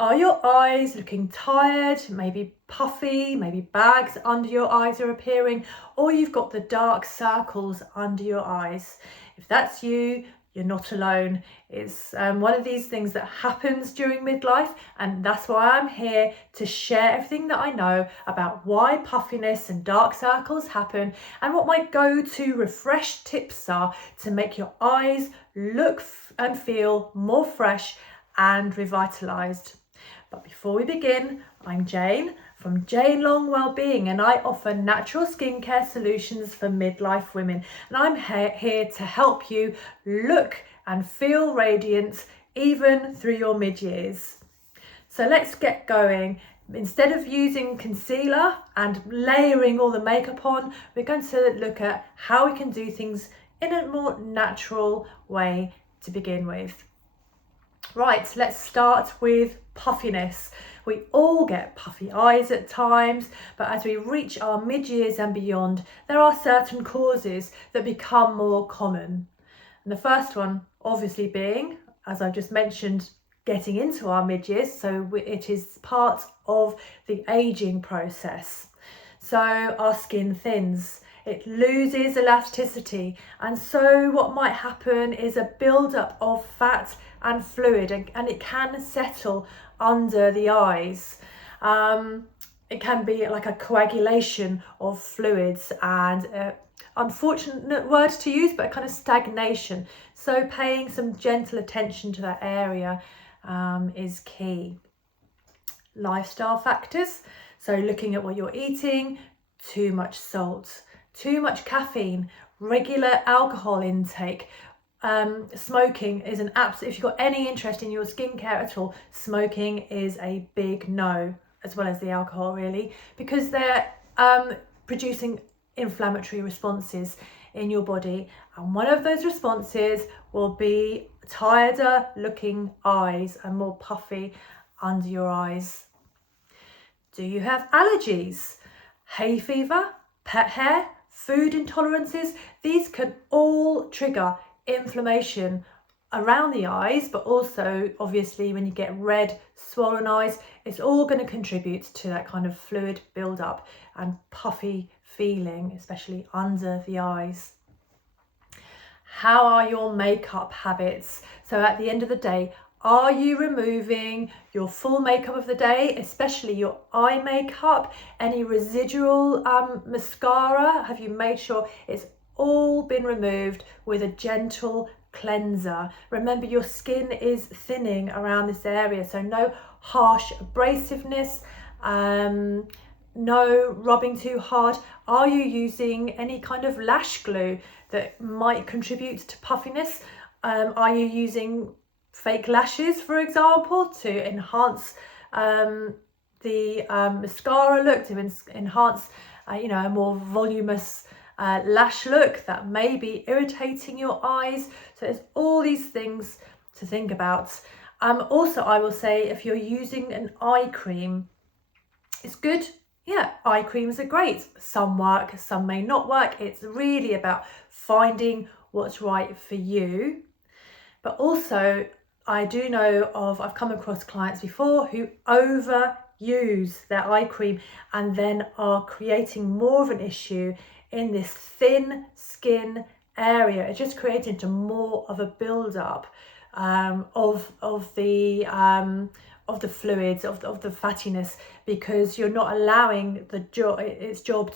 Are your eyes looking tired, maybe puffy, maybe bags under your eyes are appearing, or you've got the dark circles under your eyes? If that's you, you're not alone. It's one of these things that happens during midlife, and that's why I'm here to share everything that I know about why puffiness and dark circles happen and what my go-to refresh tips are to make your eyes look and feel more fresh and revitalized. But before we begin, I'm Jane from Jane Long Wellbeing, and I offer natural skincare solutions for midlife women. And I'm here to help you look and feel radiant even through your mid-years. So let's get going. Instead of using concealer and layering all the makeup on, we're going to look at how we can do things in a more natural way to begin with. Right, let's start with puffiness. We all get puffy eyes at times, but as we reach our mid-years and beyond, there are certain causes that become more common. And the first one obviously being, as I've just mentioned, getting into our mid-years, so it is part of the aging process. So our skin thins, it loses elasticity, and so what might happen is a build-up of fat and fluid, and it can settle under the eyes. It can be like a coagulation of fluids and unfortunate word to use, but a kind of stagnation. So paying some gentle attention to that area is key. Lifestyle factors, so looking at what you're eating, too much salt, too much caffeine, regular alcohol intake. Smoking is an absolute, if you've got any interest in your skincare at all, smoking is a big no, as well as the alcohol really, because they're producing inflammatory responses in your body, and one of those responses will be tireder looking eyes and more puffy under your eyes. Do you have allergies? Hay fever, pet hair, food intolerances? These can all trigger inflammation around the eyes, but also obviously when you get red swollen eyes, it's all going to contribute to that kind of fluid build-up and puffy feeling, especially under the eyes. How are your makeup habits? So at the end of the day, are you removing your full makeup of the day, especially your eye makeup? Any residual mascara? Have you made sure it's all been removed with a gentle cleanser? Remember, your skin is thinning around this area, so no harsh abrasiveness, no rubbing too hard. Are you using any kind of lash glue that might contribute to puffiness? Are you using fake lashes, for example, to enhance the mascara look, to enhance a more voluminous lash look that may be irritating your eyes? So there's all these things to think about. Also, I will say, if you're using an eye cream, it's good. Yeah, eye creams are great. Some work, some may not work. It's really about finding what's right for you. But also, I do know I've come across clients before who overuse their eye cream and then are creating more of an issue in this thin skin area. It's just creating into more of a build-up of the fluids, of the fattiness, because you're not allowing its job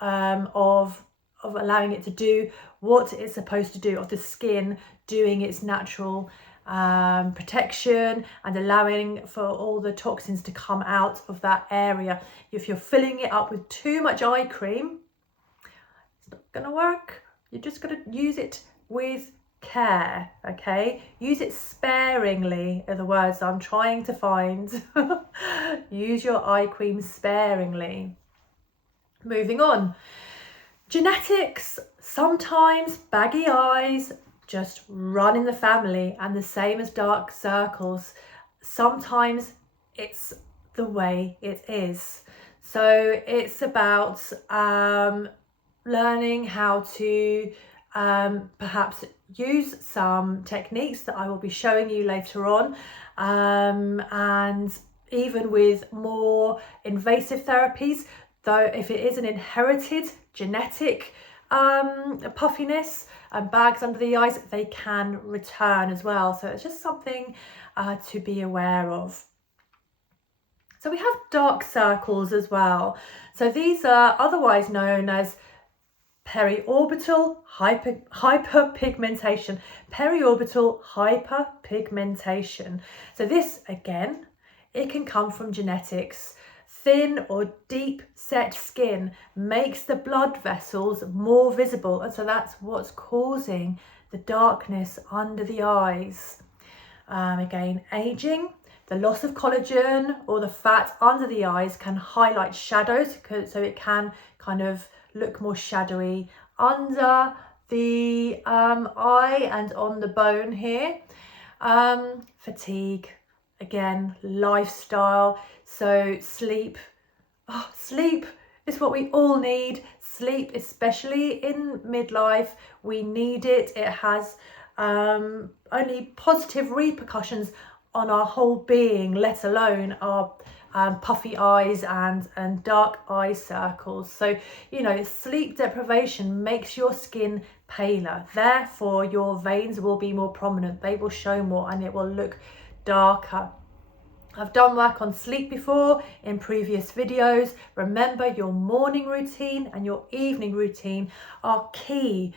of allowing it to do what it's supposed to do, of the skin doing its natural protection and allowing for all the toxins to come out of that area. If you're filling it up with too much eye cream, it's not going to work. You're just going to use it with care, okay? Use it sparingly are the words I'm trying to find. Use your eye cream sparingly. Moving on. Genetics. Sometimes baggy eyes just run in the family, and the same as dark circles. Sometimes it's the way it is. So it's about learning how to perhaps use some techniques that I will be showing you later on, and even with more invasive therapies, though if it is an inherited genetic puffiness and bags under the eyes, they can return as well. So it's just something to be aware of. So we have dark circles as well. So these are otherwise known as periorbital hyperpigmentation. Periorbital hyperpigmentation. So this, again, it can come from genetics. Thin or deep set skin makes the blood vessels more visible, and so that's what's causing the darkness under the eyes. Again, aging, the loss of collagen or the fat under the eyes can highlight shadows, so it can kind of look more shadowy under the eye and on the bone here. Fatigue, again, lifestyle, so sleep. Sleep is what we all need. Sleep, especially in midlife, we need it. It has only positive repercussions on our whole being, let alone our puffy eyes and dark eye circles. So, you know, sleep deprivation makes your skin paler. Therefore, your veins will be more prominent. They will show more and it will look darker. I've done work on sleep before in previous videos. Remember, your morning routine and your evening routine are key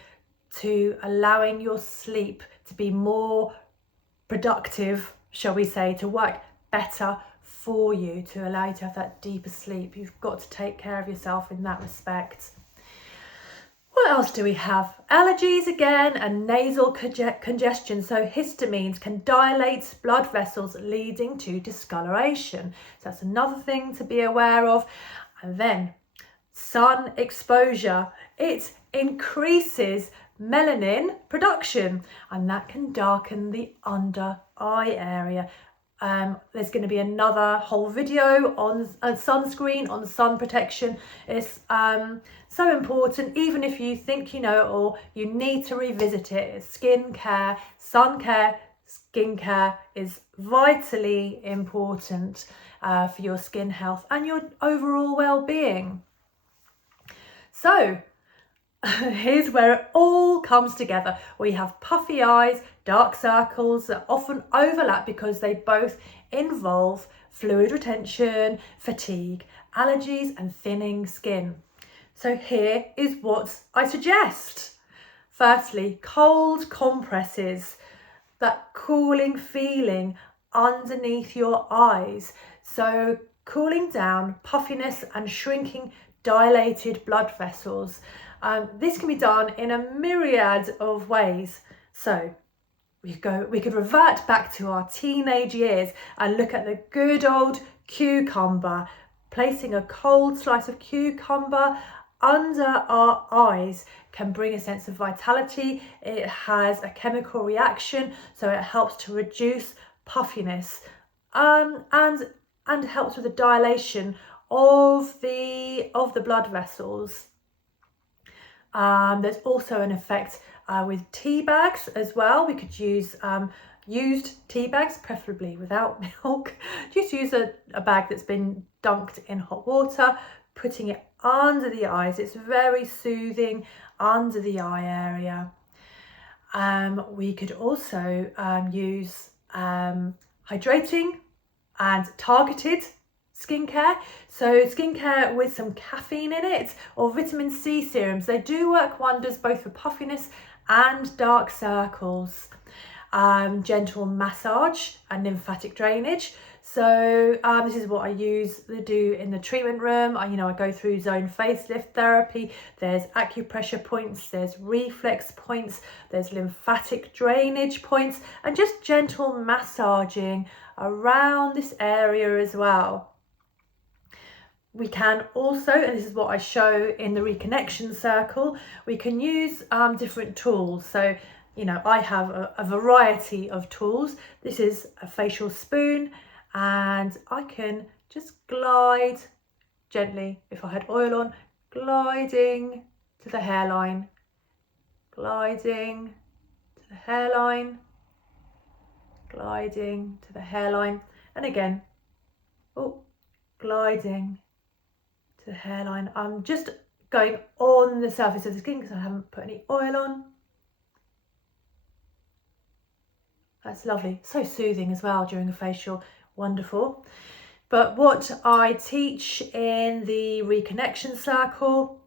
to allowing your sleep to be more productive, shall we say, to work better for you, to allow you to have that deeper sleep. You've got to take care of yourself in that respect. What else do we have? Allergies again, and nasal congestion. So histamines can dilate blood vessels, leading to discoloration. So that's another thing to be aware of. And then sun exposure. It increases melanin production, and that can darken the under eye area. There's going to be another whole video on sunscreen, on sun protection. It's so important, even if you think you know it all, you need to revisit it. It's skin care, sun care, skin care is vitally important for your skin health and your overall well-being. So here's where it all comes together. We have puffy eyes, dark circles that often overlap because they both involve fluid retention, fatigue, allergies and thinning skin. So here is what I suggest. Firstly, cold compresses, that cooling feeling underneath your eyes. So cooling down puffiness and shrinking dilated blood vessels. This can be done in a myriad of ways. So we could revert back to our teenage years and look at the good old cucumber. Placing a cold slice of cucumber under our eyes can bring a sense of vitality. It has a chemical reaction, so it helps to reduce puffiness and helps with the dilation of the blood vessels. There's also an effect with tea bags as well. We could use used tea bags, preferably without milk. Just use a bag that's been dunked in hot water, putting it under the eyes. It's very soothing under the eye area. We could also use hydrating and targeted skincare. So skincare with some caffeine in it or vitamin C serums. They do work wonders both for puffiness and dark circles. Gentle massage and lymphatic drainage. So this is what I do in the treatment room. I go through zone facelift therapy. There's acupressure points, there's reflex points, there's lymphatic drainage points, and just gentle massaging around this area as well. We can also, and this is what I show in the reconnection circle, we can use different tools. So, I have a variety of tools. This is a facial spoon, and I can just glide gently, if I had oil on, gliding to the hairline, gliding to the hairline, gliding to the hairline, and again, oh, gliding to the hairline. I'm just going on the surface of the skin because I haven't put any oil on. That's lovely, so soothing as well during a facial, wonderful. But what I teach in the reconnection circle,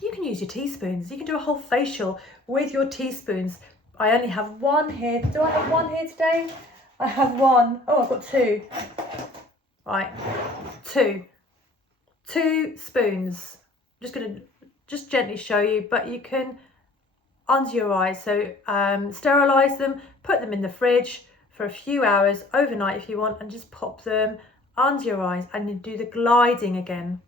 you can use your teaspoons. You can do a whole facial with your teaspoons. I only have one here. Do I have one here today? I have one. Oh, I've got two. Right, two spoons. I'm just going to gently show you, but you can under your eyes. So sterilize them, put them in the fridge for a few hours, overnight if you want, and just pop them under your eyes and you do the gliding again.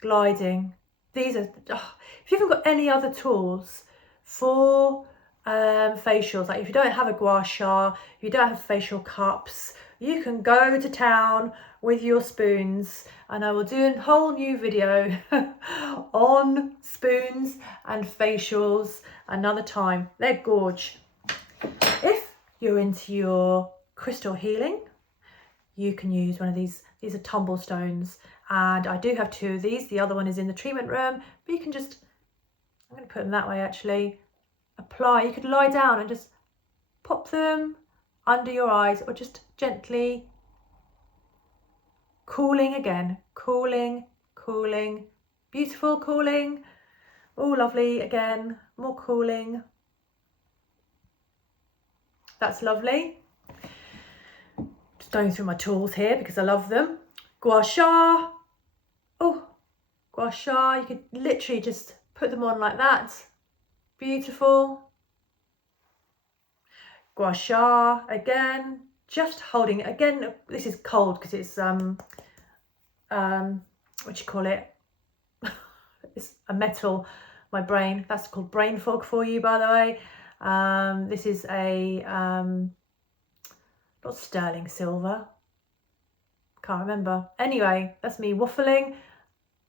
Gliding. These are, if you haven't got any other tools for facials, like if you don't have a gua sha, if you don't have facial cups, you can go to town with your spoons, and I will do a whole new video on spoons and facials another time. They're gorge. If you're into your crystal healing, you can use one of these. These are tumble stones, and I do have two of these. The other one is in the treatment room, but you can just, I'm going to put them that way actually, apply. You could lie down and just pop them under your eyes, or just gently cooling again, cooling, beautiful cooling. Oh, lovely, again, more cooling. That's lovely. Just going through my tools here because I love them. Gua sha. Oh, gua sha. You could literally just put them on like that. Beautiful. Gua sha again. Just holding it again. This is cold because it's what do you call it? It's a metal. My brain. That's called brain fog for you, by the way. This is a not sterling silver. Can't remember. Anyway, that's me waffling.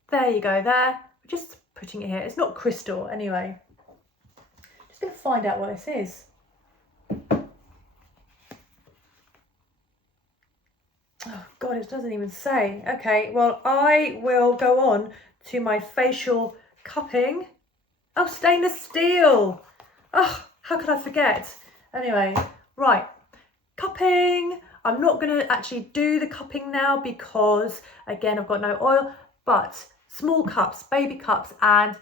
There you go. There. Just putting it here. It's not crystal. Anyway, just gonna find out what this is. Oh God, it doesn't even say. Okay, well, I will go on to my facial cupping. Oh, stainless steel. Oh, how could I forget? Anyway, right, cupping. I'm not going to actually do the cupping now because, again, I've got no oil, but small cups, baby cups, and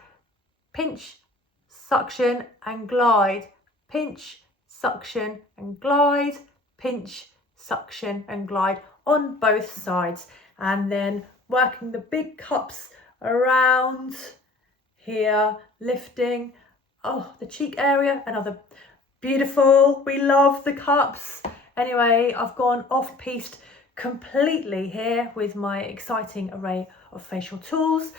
pinch, suction, and glide. Pinch, suction, and glide. Pinch, suction, and glide on both sides, and then working the big cups around here, lifting, oh, the cheek area, another beautiful. We love the cups. Anyway, I've gone off piste completely here with my exciting array of facial tools.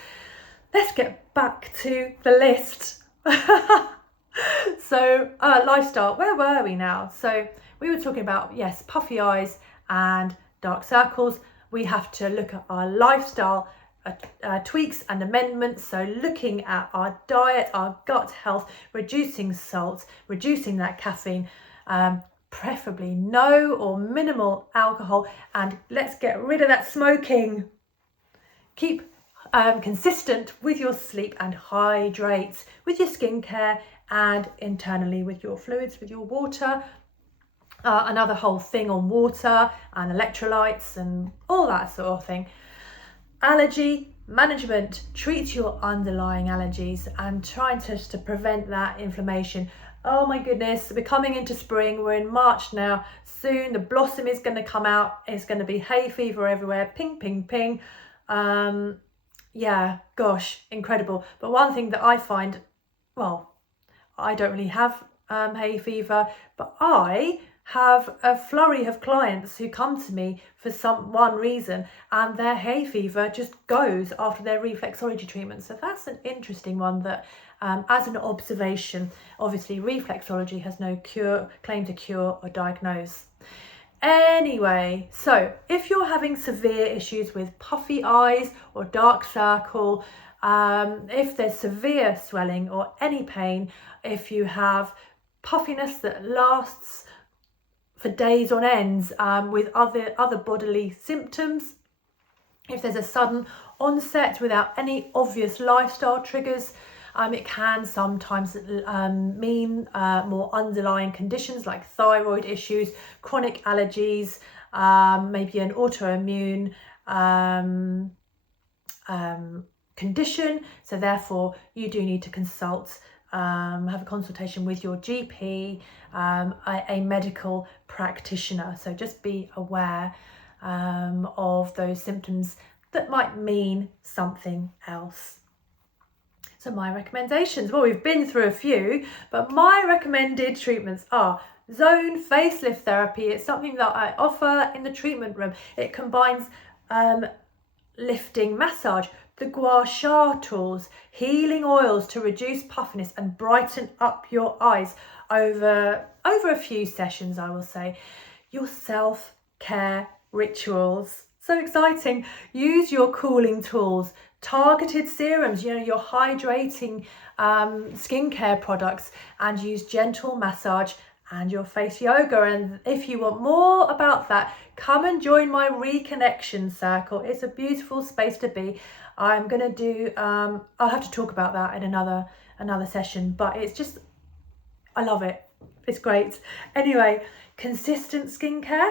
Let's get back to the list. So lifestyle, where were we now? So we were talking about, yes, puffy eyes and dark circles. We have to look at our lifestyle tweaks and amendments. So looking at our diet, our gut health, reducing salt, reducing that caffeine, preferably no or minimal alcohol, and let's get rid of that smoking. Keep consistent with your sleep and hydrate with your skincare and internally with your fluids, with your water. Another whole thing on water and electrolytes and all that sort of thing. Allergy management, treat your underlying allergies and trying to prevent that inflammation. Oh my goodness, we're coming into spring, we're in March now, soon the blossom is going to come out, it's going to be hay fever everywhere, ping, ping, ping. Yeah, gosh, incredible. But one thing that I find, well, I don't really have hay fever, but I have a flurry of clients who come to me for one reason, and their hay fever just goes after their reflexology treatment. So that's an interesting one that, as an observation, obviously reflexology has no claim to cure or diagnose. Anyway, so if you're having severe issues with puffy eyes or dark circle, If there's severe swelling or any pain, if you have puffiness that lasts for days on ends, with other bodily symptoms, if there's a sudden onset without any obvious lifestyle triggers, it can sometimes mean more underlying conditions like thyroid issues, chronic allergies, maybe an autoimmune condition. So therefore you do need to consult, have a consultation with your GP, a medical practitioner. So just be aware of those symptoms that might mean something else. So my recommendations, well, we've been through a few, but my recommended treatments are zone facelift therapy. It's something that I offer in the treatment room. It combines lifting massage, the Gua Sha tools, healing oils to reduce puffiness and brighten up your eyes over a few sessions, I will say. Your self-care rituals. So exciting. Use your cooling tools, targeted serums, your hydrating skincare products, and use gentle massage and your face yoga. And if you want more about that, come and join my reconnection circle. It's a beautiful space to be. I'm going to do, I'll have to talk about that in another session, but it's just, I love it. It's great. Anyway, consistent skincare,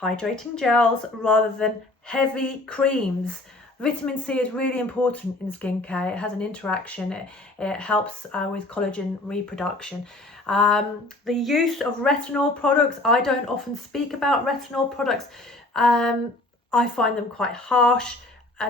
hydrating gels rather than heavy creams. Vitamin C is really important in skincare. It has an interaction. It helps with collagen reproduction. The use of retinol products. I don't often speak about retinol products. I find them quite harsh.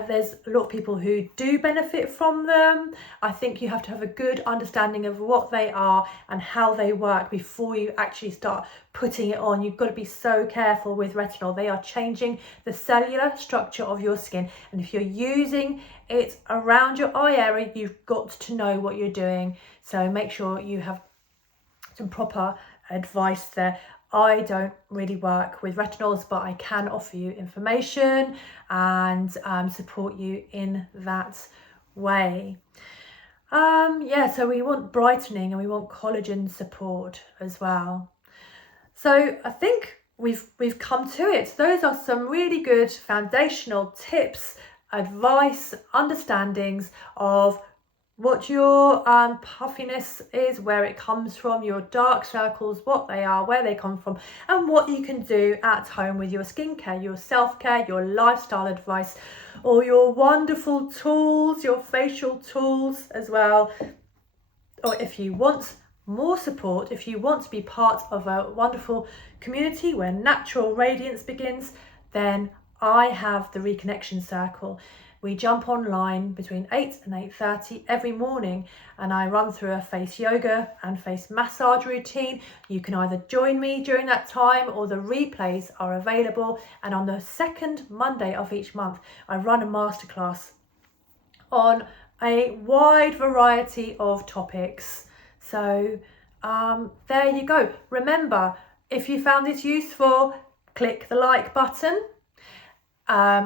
There's a lot of people who do benefit from them. I think you have to have a good understanding of what they are and how they work before you actually start putting it on. You've got to be so careful with retinol. They are changing the cellular structure of your skin. And if you're using it around your eye area, you've got to know what you're doing. So make sure you have some proper advice there. I don't really work with retinols, but I can offer you information and support you in that way. So we want brightening and we want collagen support as well. So I think we've come to it. Those are some really good foundational tips, advice, understandings of what your puffiness is, where it comes from, your dark circles, what they are, where they come from, and what you can do at home with your skincare, your self-care, your lifestyle advice, or your wonderful tools, your facial tools as well. Or if you want more support, if you want to be part of a wonderful community where natural radiance begins, then I have the Reconnection Circle. We jump online between 8 and 8:30 every morning, and I run through a face yoga and face massage routine. You can either join me during that time, or the replays are available. And on the second Monday of each month, I run a masterclass on a wide variety of topics. So there you go. Remember, if you found this useful, click the like button.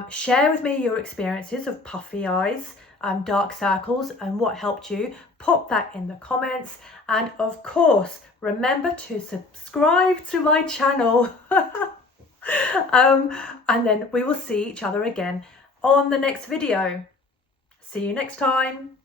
Share with me your experiences of puffy eyes, dark circles, and what helped you. Pop that in the comments. And of course, remember to subscribe to my channel. And then we will see each other again on the next video. See you next time.